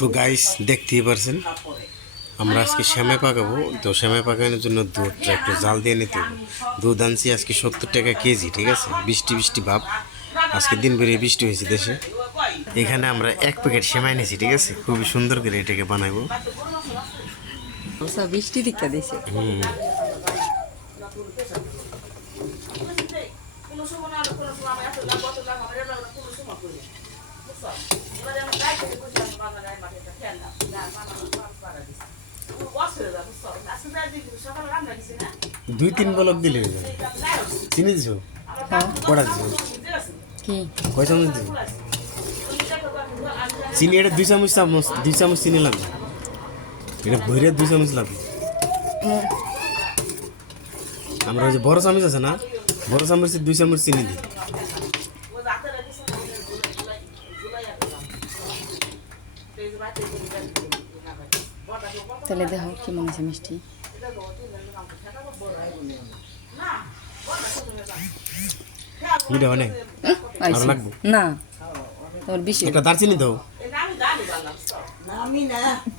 তো গাইস দেখতেই পারছেন আমরা আজকে শ্যামাই পাকাবো তো শ্যামাই পাকানোর জন্য দুধটা একটু জাল দিয়ে নিতে হবে। দুধ আনছি আজকে সত্তর টাকা কেজি ঠিক আছে? বৃষ্টি বৃষ্টি ভাব। আজকে দিন বেরিয়ে বৃষ্টি হয়েছে দেশে। এখানে আমরা এক প্যাকেট সেমাই নিয়েছি ঠিক আছে? খুবই সুন্দর করে এটাকে বানাবো। বৃষ্টি দিকটা দিছে। হুম। দুই তিন বলক দিলে হয়ে চিনি দিছো? কটা দিছো? কি? কয় চামচ দিছো? চিনি এটা দুই চামচ চামচ দুই চামচ চিনি লাগবে। এটা ভৈরে দুই চামচ লাগবে। আমরা ওই যে বড় চামচ আছে না? বড় চামচে দুই চামচ চিনি দিই। তাহলে দেখো কি মনে আছে মিষ্টি? না তোমার বেশি। একটা দারচিনি দাও।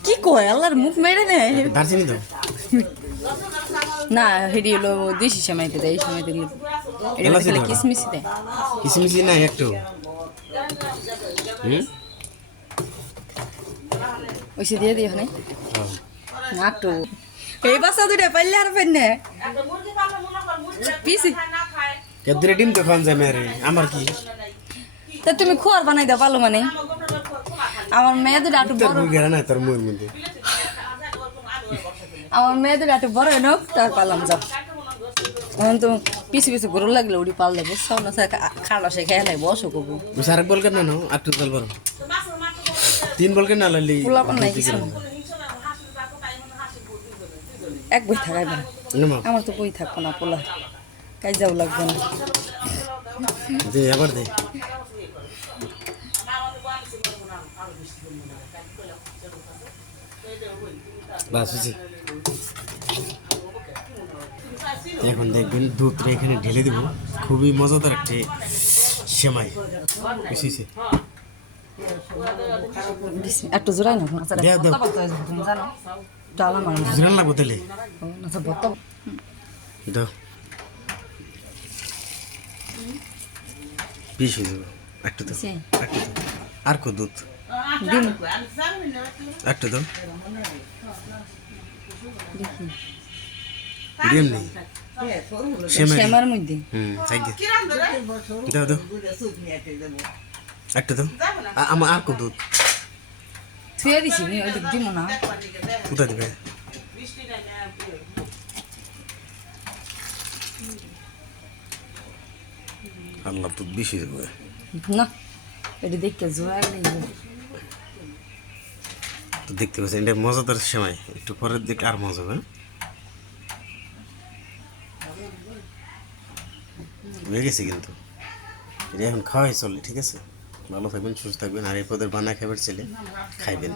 কি কয় আল্লাহর মুখ মেরে নে দারচিনি দাও। না হেডি হলো দেশি সময়তে দেয় এই সময়তে কিসমিস দেয়। কিসমিসি না একটু। হুম ওইসে দিয়ে দিও না। হ্যাঁ। না একটু এই বাসা দুটা পাইলে আর পাই না। পিসি কেদ্রে ডিম তো খাওয়ান যায় মেরে আমার কি? তা তুমি খোয়ার বানাই দাও পালো মানে। আমার মেয়ে দুটা একটু বড়। না তোর মুখের মধ্যে। আমার মেয়েদের একটু বড় হোক তার পারলাম যাও। এখন তো পিছু পিছু গরু লাগলে উড়ি পারলে বুঝছ না স্যার খাড়া সে খেয়ে অসুখ হব ওই সারেক বল কেন না আটটু জল বড়। তিন বল কেন লালি পোলাপান নাই কিছু। এক বই থাকাইবে আমার তো বই থাকব না পোলা। কাজ যাও লাগবে না। দে আবার দে। বাস এখন দেখবেন দুধটা এখানে ঢেলে দেবো। খুবই মজাদার একটি সেমাই। এসেছে একটু জোরাই না দেও, দেও। ভর্তা বানাতে তুমি জানো? ডালা মারো না বুঝলেন লাগবো তাহলে? ভর্তা দাও। বিষ হয়ে যাব। একটু দাও। একটু দাও। আর কো দুধ? দিন। একটু দাও। নেই? শ্যামার মধ্যে। হুম দাও দাও। একটু দাও। আমার আর কো দুধ? ছুঁয়ে দিছি ওই দিব না। দিবে? আল্লাহ দুধ বেশি দেবে। না এটা দেখতে লাগবে দেখতে পাচ্ছেন এটা মজাদার সময় একটু পরের দিকে আর মজা হবে হয়ে গেছে কিন্তু। এটা এখন খাওয়াই চলে, ঠিক আছে? ভালো থাকবেন, সুস্থ থাকবেন। আর এই পদের বানা খাবার ছেলে খাইবেন।